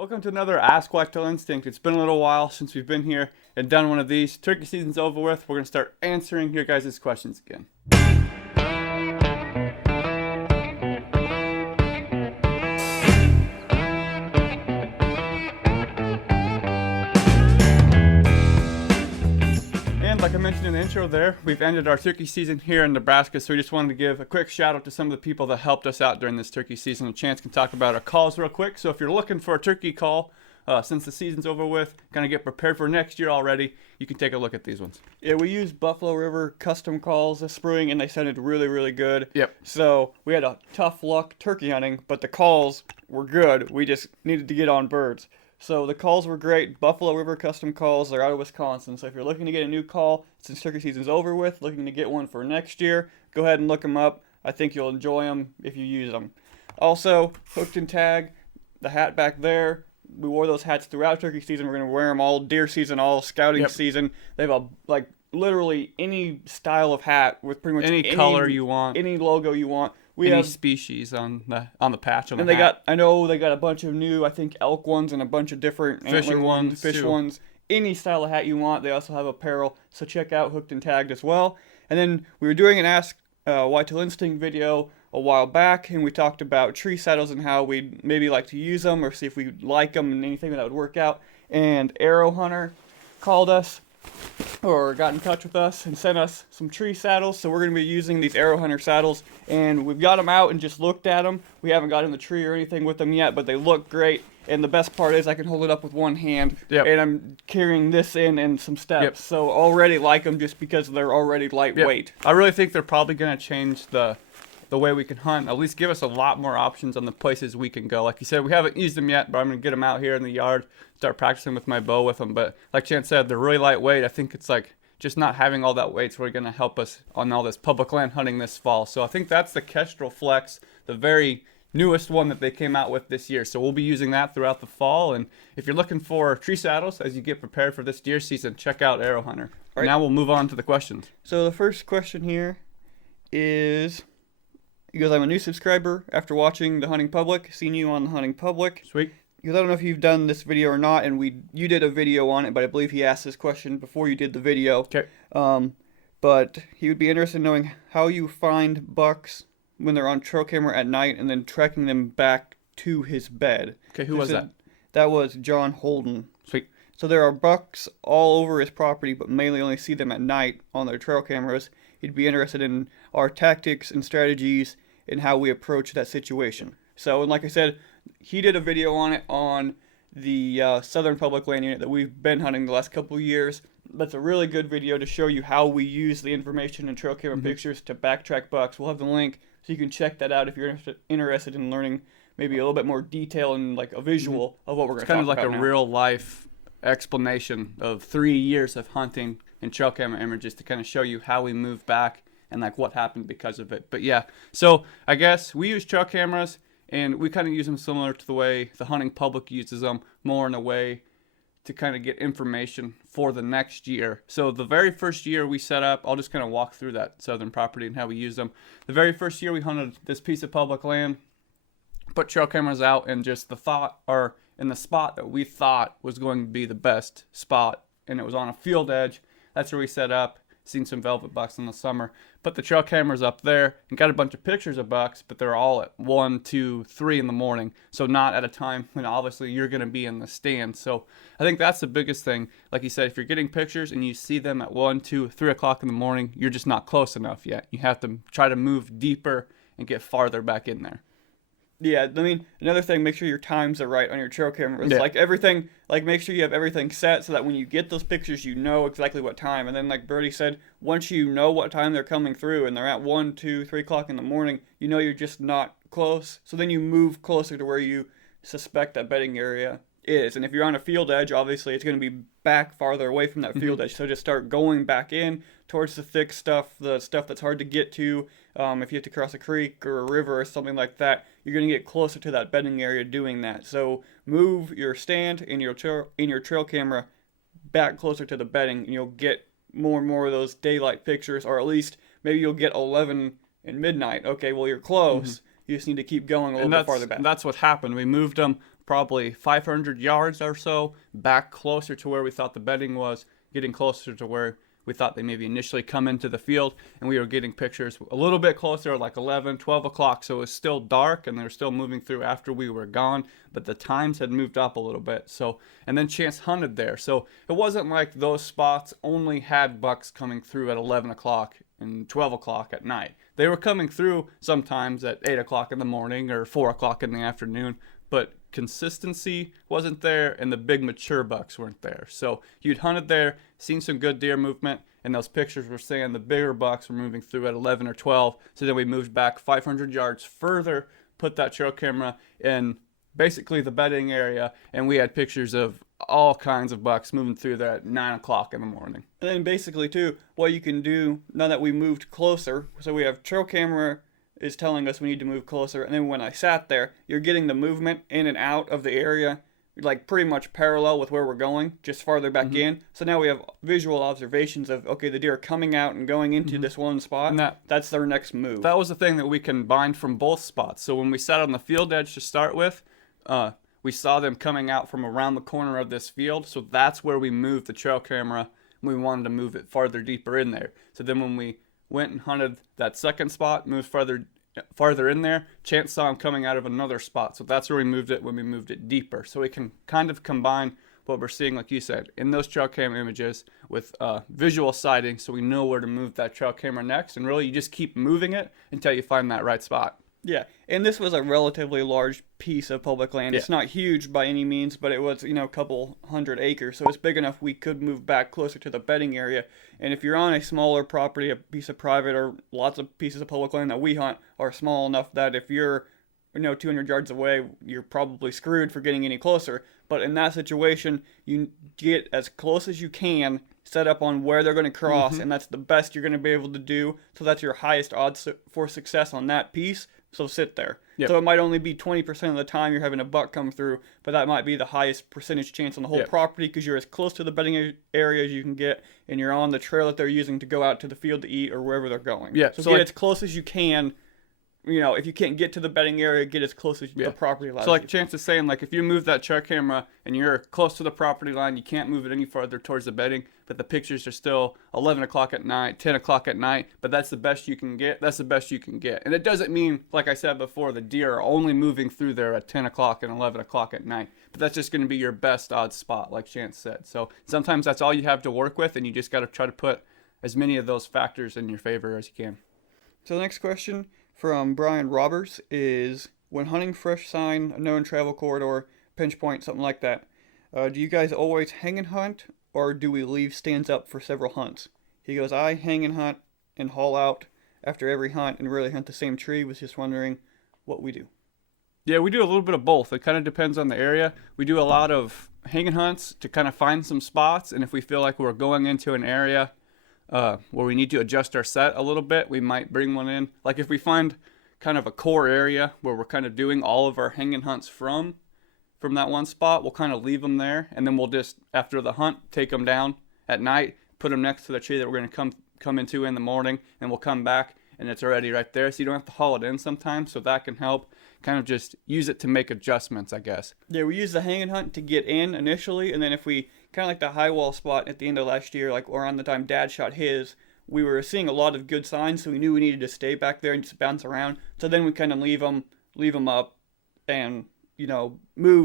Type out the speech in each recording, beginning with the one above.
Welcome to another Ask Whitetail Instinct. It's been a little while since we've been here and done one of these. Turkey season's over with. We're going to start answering your guys' questions again. And like I mentioned in the intro there, we've ended our turkey season here in Nebraska, so we just wanted to give a quick shout out to some of the people that helped us out during this turkey season. A chance can talk about our calls real quick. So if you're looking for a turkey call, since the season's over with, kind of get prepared for next year already, you can take a look at these ones. Yeah, we used Buffalo River custom calls this spring, and they sounded really, really good. Yep. So we had a tough luck turkey hunting, but the calls were good. We just needed to get on birds. So the calls were great. Buffalo River custom calls. They're out of Wisconsin. So if you're looking to get a new call since turkey season's over with, looking to get one for next year, go ahead and look them up. I think you'll enjoy them if you use them. Also, Hooked and Tag, the hat back there. We wore those hats throughout turkey season. We're going to wear them all deer season, all scouting season. They have literally any style of hat with pretty much any color you want, any logo you want. We have species on the patch on the hat. I know they got a bunch of new, I think elk ones and a bunch of different fishing ones, fish ones. Any style of hat you want. They also have apparel, so check out Hooked and Tagged as well. And then we were doing an Ask Whitetail Instinct video a while back, and we talked about tree saddles and how we'd maybe like to use them or see if we like them and anything that would work out. And Arrow Hunter called us or got in touch with us and sent us some tree saddles. So we're going to be using these Arrow Hunter saddles, and we've got them out and just looked at them. We haven't got in the tree or anything with them yet, but they look great. And the best part is I can hold it up with one hand, and I'm carrying this in some steps. So already like them just because they're already lightweight. I really think they're probably going to change the way we can hunt, at least give us a lot more options on the places we can go. Like you said, we haven't used them yet, but I'm going to get them out here in the yard, start practicing with my bow with them. But like Chance said, they're really lightweight. I think it's like just not having all that weight's really going to help us on all this public land hunting this fall. So I think that's the Kestrel Flex, the very newest one that they came out with this year. So we'll be using that throughout the fall. And if you're looking for tree saddles as you get prepared for this deer season, check out Arrow Hunter. Right. Now we'll move on to the questions. So the first question here is, he goes, I'm a new subscriber after watching The Hunting Public, seen you on The Hunting Public. Sweet. Because I don't know if you've done this video or not, and you did a video on it, but I believe he asked this question before you did the video. Okay. But he would be interested in knowing how you find bucks when they're on trail camera at night and then tracking them back to his bed. Okay, who was that? That was John Holden. Sweet. So there are bucks all over his property, but mainly only see them at night on their trail cameras. He'd be interested in our tactics and strategies and how we approach that situation. So, and like I said, he did a video on it on the Southern Public Land Unit that we've been hunting the last couple of years. That's a really good video to show you how we use the information and trail camera pictures to backtrack bucks. We'll have the link so you can check that out if you're interested in learning maybe a little bit more detail and like a visual of what we're going to talk about. It's kind of like a real life explanation of 3 years of hunting and trail camera images to kind of show you how we move back and like what happened because of it. But yeah, so I guess we use trail cameras and we kind of use them similar to the way the hunting public uses them, more in a way to kind of get information for the next year. So the very first year we set up, I'll just kind of walk through that southern property and how we use them. The very first year we hunted this piece of public land, put trail cameras out, and just in the spot that we thought was going to be the best spot, and it was on a field edge. That's where we set up. Seen some velvet bucks in the summer. Put the trail cameras up there and got a bunch of pictures of bucks, but they're all at 1, 2, 3 in the morning. So not at a time when obviously you're going to be in the stand. So I think that's the biggest thing. Like you said, if you're getting pictures and you see them at 1, 2, 3 o'clock in the morning, you're just not close enough yet. You have to try to move deeper and get farther back in there. Yeah, I mean, another thing, make sure your times are right on your trail cameras. Yeah. Like everything, like make sure you have everything set so that when you get those pictures, you know exactly what time. And then like Brody said, once you know what time they're coming through and they're at 1, 2, 3 o'clock in the morning, you know you're just not close. So then you move closer to where you suspect that bedding area is. And if you're on a field edge, obviously it's going to be back farther away from that field edge. So just start going back in towards the thick stuff, the stuff that's hard to get to. If you have to cross a creek or a river or something like that, you're going to get closer to that bedding area doing that. So move your stand in your trail camera back closer to the bedding, and you'll get more and more of those daylight pictures, or at least maybe you'll get 11 and midnight. Okay, well, you're close. You just need to keep going a little bit farther back. That's what happened. We moved them, probably 500 yards or so back closer to where we thought the bedding was, getting closer to where we thought they maybe initially come into the field, and we were getting pictures a little bit closer, like 11, 12 o'clock. So it was still dark, and they were still moving through after we were gone, but the times had moved up a little bit. So, and then Chance hunted there. So it wasn't like those spots only had bucks coming through at 11 o'clock and 12 o'clock at night. They were coming through sometimes at 8 o'clock in the morning or 4 o'clock in the afternoon, but consistency wasn't there, and the big mature bucks weren't there. So you'd hunted there, seen some good deer movement, and those pictures were saying the bigger bucks were moving through at 11 or 12. So then we moved back 500 yards further, put that trail camera in basically the bedding area, and we had pictures of all kinds of bucks moving through there at 9 o'clock in the morning. And then basically too, what you can do now that we moved closer, so we have trail camera is telling us we need to move closer, and then when I sat there, you're getting the movement in and out of the area like pretty much parallel with where we're going, just farther back in. So now we have visual observations of, okay, the deer are coming out and going into this one spot, and that's their next move. That was the thing that we combined from both spots. So when we sat on the field edge to start with, we saw them coming out from around the corner of this field, so that's where we moved the trail camera. We wanted to move it farther deeper in there. So then when we went and hunted that second spot, moved farther in there, Chance saw him coming out of another spot. So that's where we moved it when we moved it deeper. So we can kind of combine what we're seeing, like you said, in those trail cam images with visual sighting, so we know where to move that trail camera next. And really, you just keep moving it until you find that right spot. Yeah, and this was a relatively large piece of public land. It's not huge by any means, but it was, a couple hundred acres, so it's big enough we could move back closer to the bedding area. And if you're on a smaller property, a piece of private or lots of pieces of public land that we hunt are small enough that if you're 200 yards away, you're probably screwed for getting any closer. But in that situation, you get as close as you can, set up on where they're going to cross, and that's the best you're going to be able to do. So that's your highest odds for success on that piece. So sit there. So it might only be 20% of the time you're having a buck come through, but that might be the highest percentage chance on the whole property because you're as close to the bedding area as you can get, and you're on the trail that they're using to go out to the field to eat or wherever they're going. So get as close as you can. If you can't get to the bedding area, get as close as the property allows. So like Chance is saying, like if you move that trail camera and you're close to the property line, you can't move it any farther towards the bedding, but the pictures are still 11 o'clock at night, 10 o'clock at night, but that's the best you can get. That's the best you can get. And it doesn't mean, like I said before, the deer are only moving through there at 10 o'clock and 11 o'clock at night, but that's just going to be your best odds spot, like Chance said. So sometimes that's all you have to work with, and you just got to try to put as many of those factors in your favor as you can. So the next question from Brian Roberts is, when hunting fresh sign, a known travel corridor, pinch point, something like that, do you guys always hang and hunt, or do we leave stands up for several hunts? He goes, I hang and hunt and haul out after every hunt and really hunt the same tree. Was just wondering what we do. Yeah, we do a little bit of both. It kind of depends on the area. We do a lot of hanging hunts to kind of find some spots, and if we feel like we're going into an area where we need to adjust our set a little bit, we might bring one in. Like if we find kind of a core area where we're kind of doing all of our hanging hunts from that one spot, we'll kind of leave them there, and then we'll just, after the hunt, take them down at night, put them next to the tree that we're going to come into in the morning, and we'll come back, and it's already right there, so you don't have to haul it in sometimes. So that can help kind of just use it to make adjustments, I guess. Yeah, we use the hang and hunt to get in initially, and then if we kind of like the high wall spot at the end of last year, like around the time Dad shot his, we were seeing a lot of good signs, so we knew we needed to stay back there and just bounce around. So then we kind of leave them up, and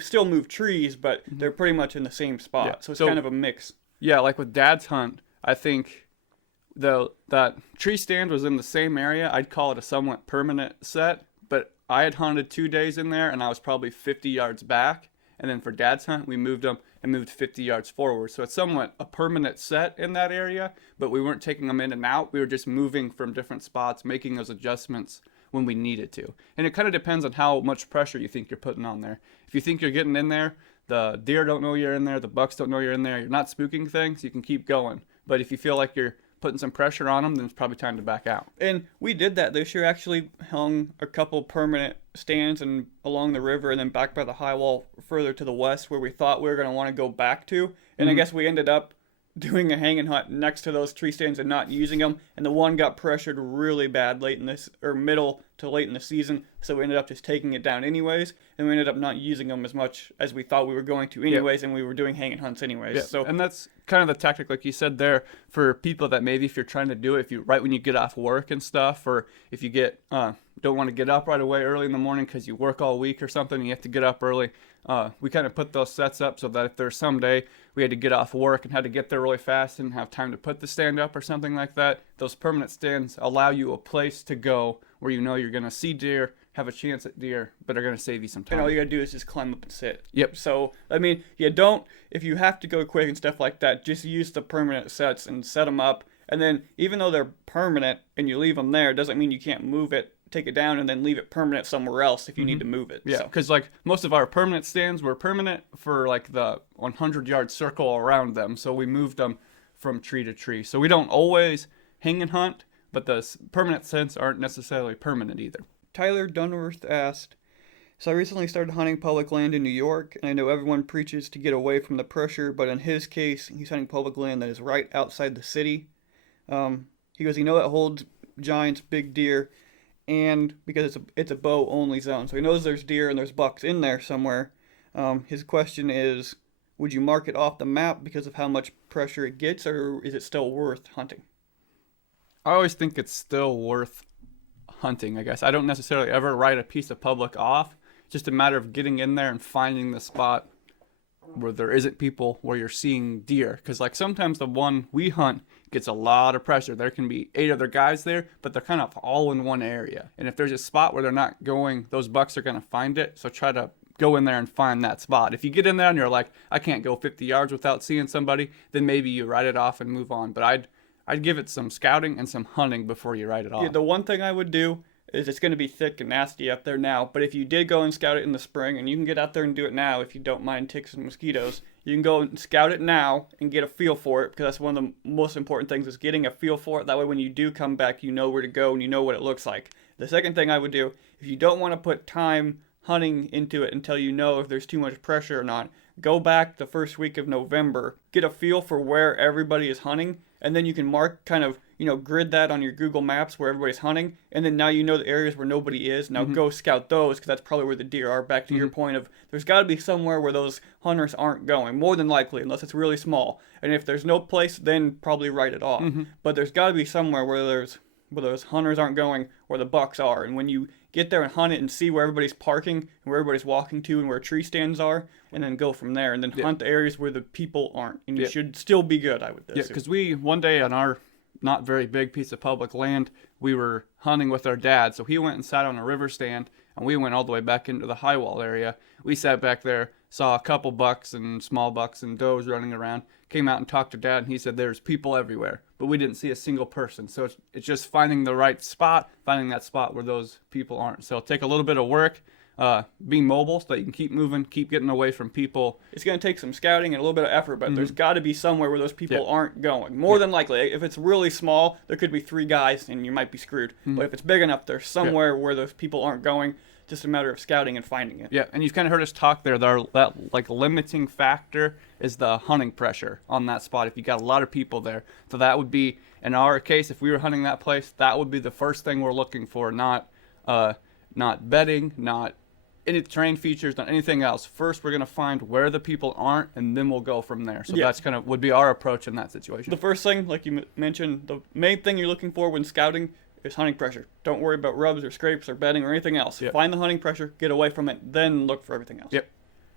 still move trees, but they're pretty much in the same spot. Yeah. So it's kind of a mix. Yeah, like with Dad's hunt, I think that tree stand was in the same area. I'd call it a somewhat permanent set, but I had hunted 2 days in there, and I was probably 50 yards back. And then for Dad's hunt, we moved them and moved 50 yards forward. So it's somewhat a permanent set in that area, but we weren't taking them in and out. We were just moving from different spots, making those adjustments when we needed to. And it kind of depends on how much pressure you think you're putting on there. If you think you're getting in there, the deer don't know you're in there, the bucks don't know you're in there, you're not spooking things, you can keep going. But if you feel like you're putting some pressure on them, then it's probably time to back out. And we did that this year. Actually hung a couple permanent stands and along the river, and then back by the high wall further to the west where we thought we were going to want to go back to. And I guess we ended up doing a hanging hunt next to those tree stands and not using them, and the one got pressured really bad late in this, or middle to late in the season, so we ended up just taking it down anyways, and we ended up not using them as much as we thought we were going to anyways, and we were doing hanging hunts anyways. So, and that's kind of the tactic, like you said there, for people that maybe if you're trying to do it, if you right when you get off work and stuff, or if you get don't want to get up right away early in the morning because you work all week or something, and you have to get up early. We kind of put those sets up so that if there's some day we had to get off work and had to get there really fast and have time to put the stand up or something like that, those permanent stands allow you a place to go where you know you're going to see deer, have a chance at deer, but are going to save you some time. And all you got to do is just climb up and sit. Yep. So, I mean, don't, if you have to go quick and stuff like that, just use the permanent sets and set them up. And then even though they're permanent and you leave them there, doesn't mean you can't move it, take it down, and then leave it permanent somewhere else if you need to move it. Yeah, because like most of our permanent stands were permanent for like the 100-yard circle around them, so we moved them from tree to tree. So we don't always hang and hunt, but the permanent stands aren't necessarily permanent either. Tyler Dunworth asked, so I recently started hunting public land in New York, and I know everyone preaches to get away from the pressure, but in his case, he's hunting public land that is right outside the city. He goes, that holds giants, big deer, and because it's a bow only zone, so he knows there's deer and there's bucks in there somewhere. His question is, would you mark it off the map because of how much pressure it gets, or is it still worth hunting? I always think it's still worth hunting, I guess. I don't necessarily ever write a piece of public off. It's just a matter of getting in there and finding the spot where there isn't people, where you're seeing deer. Because like sometimes the one we hunt gets a lot of pressure. There can be 8 other guys there, but they're kind of all in one area. And if there's a spot where they're not going, those bucks are going to find it. So try to go in there and find that spot. If you get in there and you're like, I can't go 50 yards without seeing somebody, then maybe you write it off and move on. But I'd give it some scouting and some hunting before you write it off. Yeah, the one thing I would do is it's going to be thick and nasty up there now, but if you did go and scout it in the spring, and you can get out there and do it now if you don't mind ticks and mosquitoes, you can go and scout it now and get a feel for it, because that's one of the most important things, is getting a feel for it. That way when you do come back, you know where to go and you know what it looks like. The second thing I would do, if you don't want to put time hunting into it until you know if there's too much pressure or not, go back the first week of November, get a feel for where everybody is hunting, and then you can mark kind of, grid that on your Google Maps where everybody's hunting, and then now you know the areas where nobody is. Now go scout those, because that's probably where the deer are. Back to your point of, there's got to be somewhere where those hunters aren't going, more than likely, unless it's really small. And if there's no place, then probably write it off. But there's got to be somewhere where those hunters aren't going, where the bucks are. And when you get there and hunt it and see where everybody's parking and where everybody's walking to and where tree stands are, and then go from there, and then hunt the areas where the people aren't. And you should still be good, I would assume. Yeah, because we, one day on our not very big piece of public land, we were hunting with our dad. So he went and sat on a river stand, and we went all the way back into the high wall area. We sat back there, saw a couple bucks and small bucks and does running around, came out and talked to dad, and he said there's people everywhere, but we didn't see a single person. So it's just finding the right spot, finding that spot where those people aren't. So it'll take a little bit of work, being mobile so that you can keep moving, keep getting away from people. It's going to take some scouting and a little bit of effort, but there's got to be somewhere where those people aren't going. More than likely, if it's really small, there could be 3 guys and you might be screwed. But if it's big enough, there's somewhere where those people aren't going. Just a matter of scouting and finding it. Yeah, and you've kind of heard us talk there. That like limiting factor is the hunting pressure on that spot. If you got a lot of people there, so that would be, in our case, if we were hunting that place, that would be the first thing we're looking for. Not bedding, not any terrain features, not anything else. First, we're gonna find where the people aren't, and then we'll go from there. So that's kind of would be our approach in that situation. The first thing, like you mentioned, the main thing you're looking for when scouting is hunting pressure. Don't worry about rubs or scrapes or bedding or anything else. Find the hunting pressure, get away from it, then look for everything else.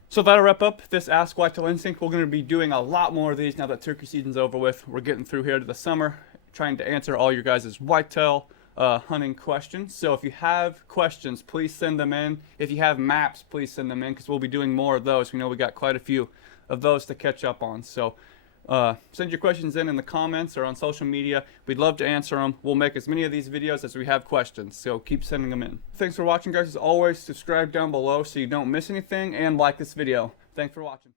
So that'll wrap up this Ask Whitetail Instinct. We're going to be doing a lot more of these now that turkey season's over with. We're getting through here to the summer, trying to answer all your guys' whitetail hunting questions. So if you have questions, please send them in. If you have maps, please send them in, because we'll be doing more of those. We know we got quite a few of those to catch up on. So send your questions in the comments or on social media. We'd love to answer them. We'll make as many of these videos as we have questions, so keep sending them in. Thanks for watching, guys. As always, subscribe down below so you don't miss anything, and like this video. Thanks for watching.